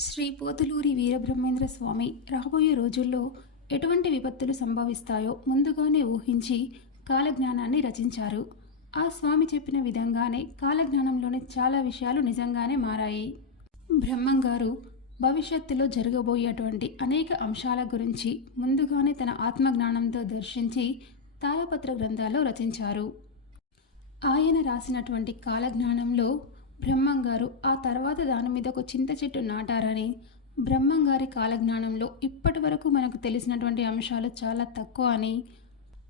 శ్రీ పోతులూరి వీరబ్రహ్మేంద్ర స్వామి రాబోయే రోజుల్లో ఎటువంటి విపత్తులు సంభవిస్తాయో ముందుగానే ఊహించి కాలజ్ఞానాన్ని రచించారు. ఆ స్వామి చెప్పిన విధంగానే కాలజ్ఞానంలోని చాలా విషయాలు నిజంగానే మారాయి. బ్రహ్మంగారు భవిష్యత్తులో జరగబోయేటువంటి అనేక అంశాల గురించి ముందుగానే తన ఆత్మజ్ఞానంతో దర్శించి తాళపత్ర గ్రంథాల్లో రచించారు. ఆయన రాసినటువంటి కాలజ్ఞానంలో బ్రహ్మంగారు ఆ తర్వాత దాని మీద ఒక చింత చెట్టు నాటారని. బ్రహ్మంగారి కాలజ్ఞానంలో ఇప్పటి వరకు మనకు తెలిసినటువంటి అంశాలు చాలా తక్కువ అని.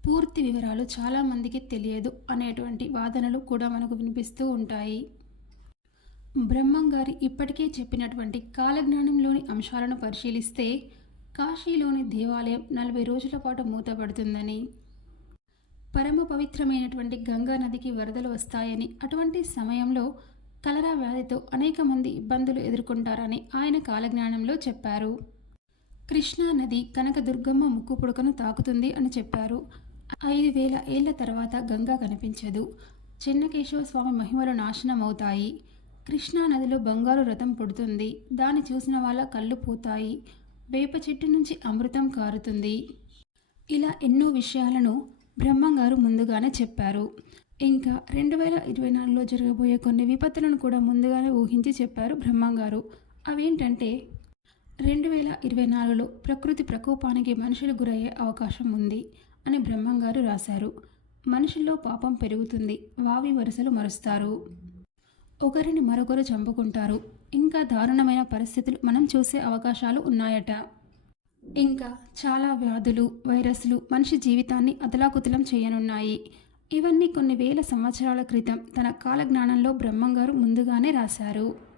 పూర్తి వివరాలు చాలామందికి తెలియదు అనేటువంటి వాదనలు కూడా మనకు వినిపిస్తూ ఉంటాయి. బ్రహ్మంగారి ఇప్పటికే చెప్పినటువంటి కాలజ్ఞానంలోని అంశాలను పరిశీలిస్తే కాశీలోని దేవాలయం నలభై రోజుల పాటు మూతపడుతుందని. పరమ పవిత్రమైనటువంటి గంగా నదికి వరదలు వస్తాయని అటువంటి సమయంలో కలరా వ్యాధితో అనేక మంది ఇబ్బందులు ఎదుర్కొంటారని ఆయన కాలజ్ఞానంలో చెప్పారు. కృష్ణా నది కనకదుర్గమ్మ ముక్కు పుడకను తాకుతుంది అని చెప్పారు. ఐదు వేల ఏళ్ళ తర్వాత గంగా కనిపించదు. చెన్నకేశవ స్వామి మహిమలు నాశనం అవుతాయి కృష్ణా నదిలో బంగారు రథం పుడుతుంది. దాన్ని చూసిన వాళ్ళ కళ్ళు పోతాయి. వేప చెట్టు నుంచి అమృతం కారుతుంది. ఇలా ఎన్నో విషయాలను బ్రహ్మంగారు ముందుగానే చెప్పారు. ఇంకా రెండు వేల ఇరవై నాలుగులో జరగబోయే కొన్ని విపత్తులను కూడా ముందుగానే ఊహించి చెప్పారు బ్రహ్మంగారు. అవేంటంటే రెండు వేల ఇరవై నాలుగులో ప్రకృతి ప్రకోపానికి మనుషులు గురయ్యే అవకాశం ఉంది అని బ్రహ్మంగారు రాశారు. మనుషుల్లో పాపం పెరుగుతుంది వావి వరుసలు మరుస్తారు. ఒకరిని మరొకరు చంపుకుంటారు. ఇంకా దారుణమైన పరిస్థితులు మనం చూసే అవకాశాలు ఉన్నాయట. ఇంకా చాలా వ్యాధులు వైరస్లు మనిషి జీవితాన్ని అదలాకుతలం చేయనున్నాయి. ఇవన్నీ కొన్ని వేల సంవత్సరాల క్రితం తన కాలజ్ఞానంలో బ్రహ్మంగారు ముందుగానే రాశారు.